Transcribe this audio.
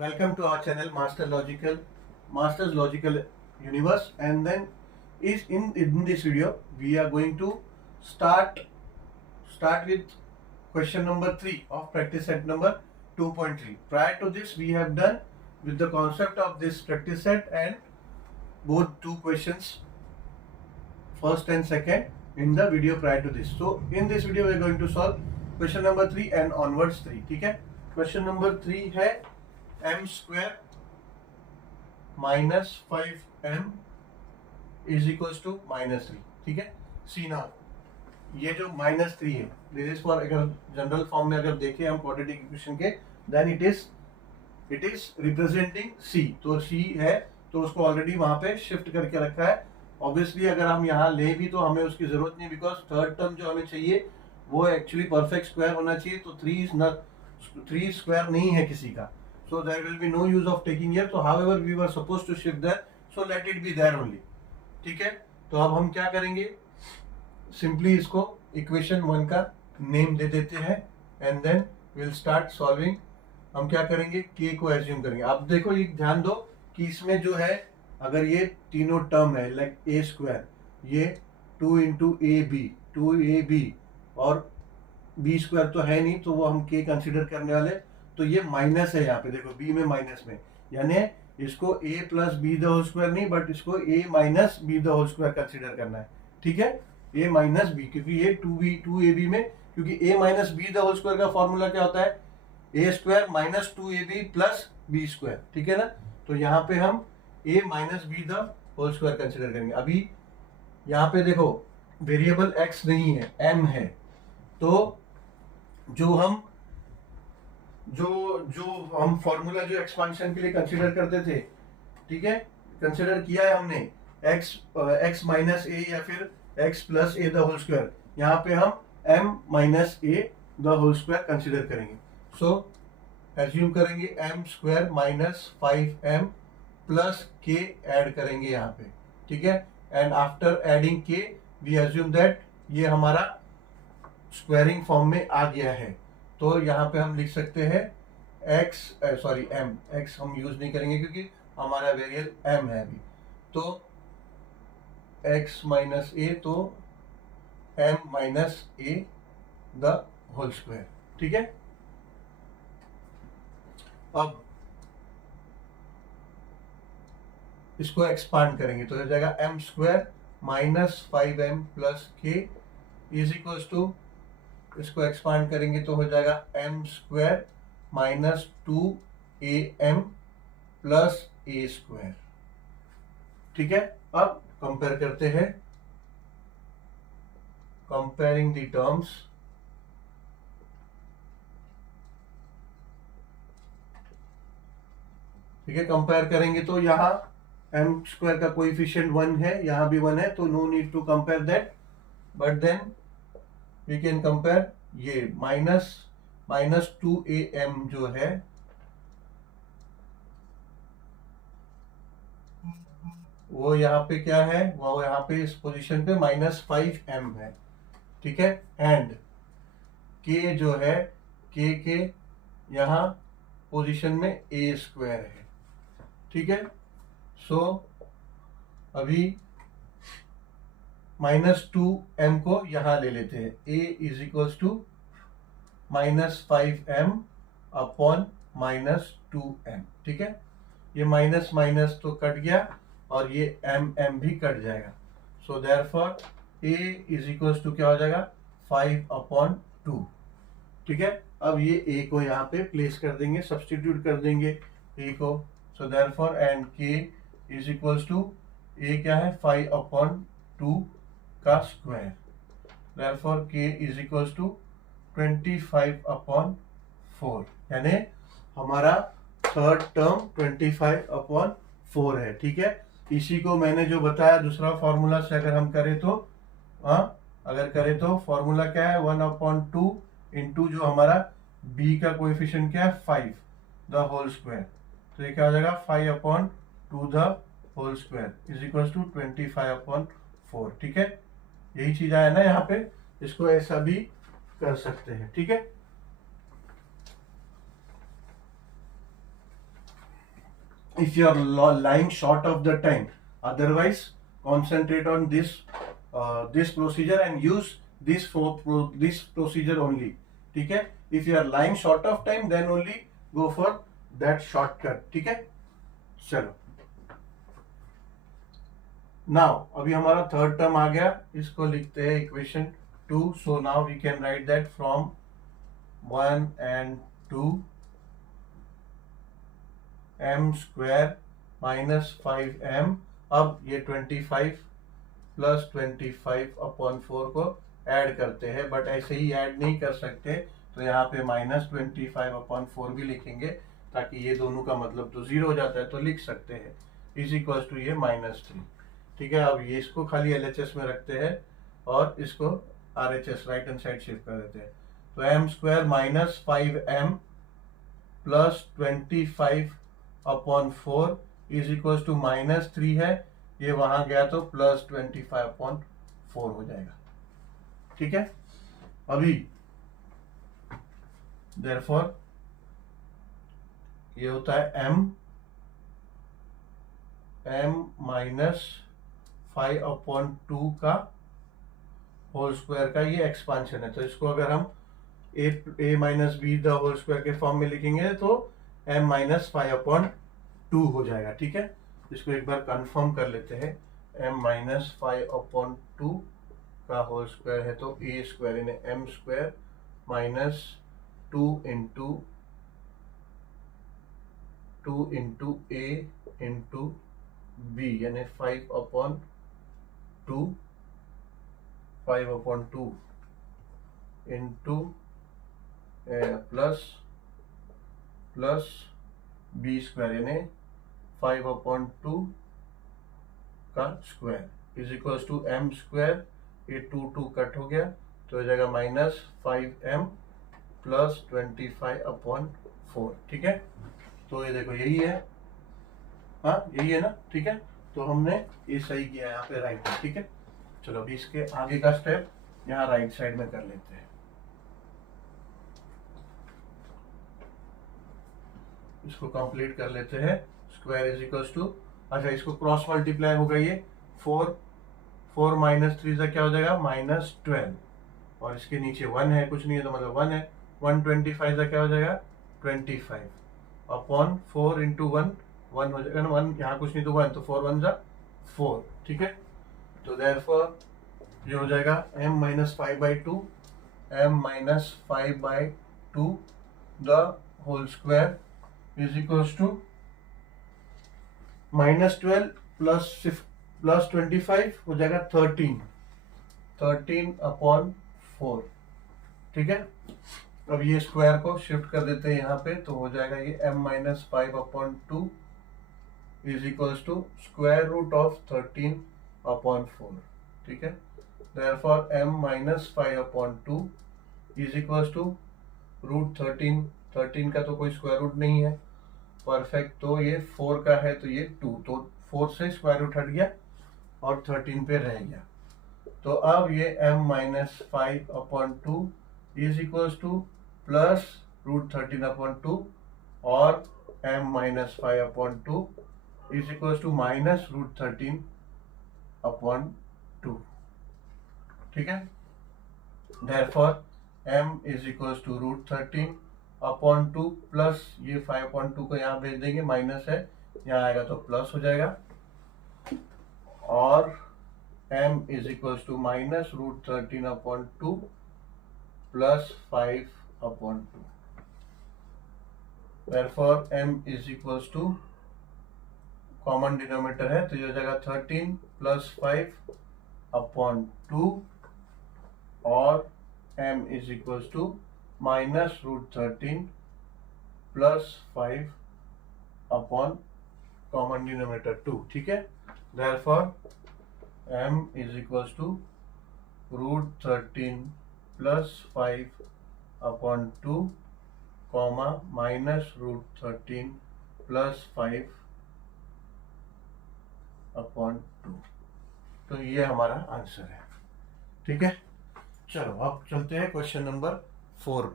Welcome to our channel Masters Logical Universe, and then in this video we are going to start with question number 3 of practice set number 2.3. Prior to this we have done with the concept of this practice set and both two questions, first and second, in the video prior to this. So in this video we are going to solve question number 3 and onwards 3. ठीक है, question number 3 है m square minus 5m is equals to minus 3. ठीक है, सी now ये जो minus 3 है, this is for, अगर general form में अगर देखें हम क्वाड्रेटिक इक्वेशन के, देन इट इज रिप्रेजेंटिंग सी. तो सी है तो उसको ऑलरेडी वहां पे शिफ्ट करके रखा है. ऑब्वियसली अगर हम यहाँ ले भी तो हमें उसकी जरूरत नहीं, बिकॉज थर्ड टर्म जो हमें चाहिए वो एक्चुअली परफेक्ट स्क्वायर होना चाहिए. तो 3 स्क्वायर नहीं है किसी का, so there will be no use of taking here. So however we were supposed to shift there, so let it be there only. ठीक है, तो अब हम क्या करेंगे, सिंपली इसको इक्वेशन 1 का नेम दे देते हैं and then will start solving. हम क्या करेंगे, k को एज्यूम करेंगे. अब देखो ये ध्यान दो कि इसमें जो है, अगर ये तीनों टर्म है लाइक a स्क्वायर, ये 2 इंटू ए बी और b स्क्वायर तो है नहीं, तो वो हम k कंसिडर करने वाले. तो ये माइनस है यहाँ पे, देखो b में माइनस में, यानी इसको a plus b the whole square नहीं, बट इसको a minus b the whole square consider करना है. ठीक है, a माइनस बी, क्योंकि ये 2ab में, क्योंकि a minus b the whole square का फॉर्मूला क्या होता है, a square minus 2ab plus b square. ठीक है ना, तो यहाँ पे हम a minus b the whole square consider करेंगे. अभी यहाँ पे देखो वेरिएबल x नहीं है, m है. तो जो हम फॉर्मूला जो एक्सपांशन के लिए कंसीडर करते थे, ठीक है, कंसीडर किया है हमने x माइनस ए या फिर x plus a the whole square. यहाँ पे हम m minus a the whole square consider करेंगे. सो एज्यूम करेंगे m square minus 5m plus k add करेंगे यहाँ पे. ठीक है, and after adding k we assume that ये हमारा स्क्वायरिंग फॉर्म में आ गया है. तो यहाँ पे हम लिख सकते हैं x हम यूज नहीं करेंगे क्योंकि हमारा वेरिएबल m है अभी. तो x माइनस ए, तो m minus a the whole square. ठीक है, अब इसको एक्सपांड करेंगे तो हो जाएगा m square minus 5m plus k is equal to, इसको एक्सपांड करेंगे तो हो जाएगा m square minus 2am plus a square. ठीक है, अब कंपेयर करते हैं, कंपेयरिंग द टर्म्स. ठीक है, कंपेयर करेंगे तो यहाँ m स्क्वायर का कोएफिशिएंट 1 है, यहाँ भी 1 है, तो no need to compare that. But then we can compare ये माइनस 2am जो है, वो यहाँ पे क्या है, वो यहाँ पे इस पोजीशन पे माइनस 5m है. ठीक है, एंड k जो है, k के यहाँ पोजीशन में a स्क्वायर है. ठीक है, सो अभी माइनस 2m को यहाँ ले लेते हैं. a is equals to minus 5m upon minus 2m. ठीक है, ये माइनस माइनस तो कट गया और ये m भी कट जाएगा. So therefore a is equals to क्या हो जाएगा, 5 अपॉन 2. ठीक है, अब ये a को यहाँ पे प्लेस कर देंगे, सब्सटीट्यूट कर देंगे a को. So therefore and k is equals to, a क्या है, 5 अपॉन 2 का square. Therefore k is equals to 25 upon 4, यानी हमारा थर्ड टर्म 25 अपॉन 4 है. ठीक है, इसी को मैंने जो बताया दूसरा फॉर्मूला से अगर हम करें तो अगर करें तो फॉर्मूला क्या है, 1 अपॉन 2 इंटू जो हमारा b का कोएफिशिएंट क्या है, 5 द होल स्क्वायर. तो ये क्या हो जाएगा, 5 upon 2 the whole square is equal to 25 upon 4. ठीक है, यही चीज आया ना यहाँ पे, इसको ऐसा भी कर सकते हैं. ठीक है, if you are lying short of the time, otherwise concentrate on this procedure and use this procedure only. ठीक है, if you are lying short of time then only go for that shortcut. ठीक है, चलो now अभी हमारा third term आ गया, इसको लिखते हैं equation 2. So now we can write that from 1 and 2 m square minus 5m. अब ये 25 प्लस 25/4 को ऐड करते हैं, बट ऐसे ही ऐड नहीं कर सकते, तो यहाँ पे -25/4 भी लिखेंगे ताकि ये दोनों का मतलब तो 0 हो जाता है, तो लिख सकते हैं इज इक्वल टू ये -3. ठीक है, अब ये इसको खाली LHS में रखते हैं और इसको RHS right hand side shift कर देते हैं. तो m square minus 5m plus 25/4 is equal to -3 है, ये वहां गया तो प्लस 25/4 हो जाएगा. ठीक है, अभी देयरफॉर ये होता है m माइनस 5/2 का होल स्क्वायर का ये एक्सपांशन है. तो इसको अगर हम a minus b the whole square के फॉर्म में लिखेंगे तो m माइनस 5/2 हो जाएगा. ठीक है, इसको एक बार कंफर्म कर लेते हैं. m माइनस 5/2 का होल स्क्वायर है तो a स्क्वायर यानी m square minus 2 into a into b यानी 5/2 इंटू प्लस b स्क्वायर यानी 5/2 का square is equal to m square. ये 2 कट हो गया तो हो जाएगा -5m प्लस 25/4. ठीक है, तो ये देखो यही है, हाँ यही है ना. ठीक है, तो हमने ये सही किया यहाँ पे राइट है. ठीक है, चलो अभी इसके आगे का स्टेप यहाँ राइट साइड में कर लेते हैं. इसको कंप्लीट कर लेते हैं. स्क्वायर इज इक्वल टू, अच्छा इसको क्रॉस मल्टीप्लाई होगा, ये 4 माइनस 3 से क्या हो जाएगा -12, और इसके नीचे 1 है, कुछ नहीं है तो मतलब 1 है. 125 से क्या हो जाएगा 25/4 इंटू 1 हो जाएगा ना. 1 यहाँ कुछ नहीं तो 1, तो 4 1 जा 4. ठीक है, तो देयरफॉर ये हो जाएगा m minus 5/2 the whole square is equals to -12 plus 25 हो जाएगा 13/4. ठीक है, अब ये स्क्वायर को शिफ्ट कर देते हैं यहाँ पे, तो हो जाएगा ये m minus 5/2 is equals to square root of 13/4. ठीक है, therefore m minus 5/2 is equals to root 13 का तो कोई स्क्वायर रूट नहीं है परफेक्ट, तो ये 4 का है तो ये 2, तो 4 से स्क्वायर रूट हट गया और 13 पे रह गया. तो अब ये m minus 5/2 is equals to plus root 13/2 और m minus 5/2 is equals to minus root 13/2. ठीक है, therefore m is equals to root 13/2 plus ये 5/2 को यहाँ भेज देंगे, माइनस है यहाँ आएगा तो प्लस हो जाएगा, और m is equals to minus root 13/2 plus 5/2. Therefore m is equals to common denominator है तो ये हो जाएगा 13 प्लस 5/2 और m is equals to minus root 13 plus 5 common denominator 2. ठीक है, therefore m is equals to root 13 plus 5/2 comma minus root 13 plus 5/2. तो ये हमारा आंसर है. ठीक है, चलो अब चलते हैं क्वेश्चन नंबर 4 पे.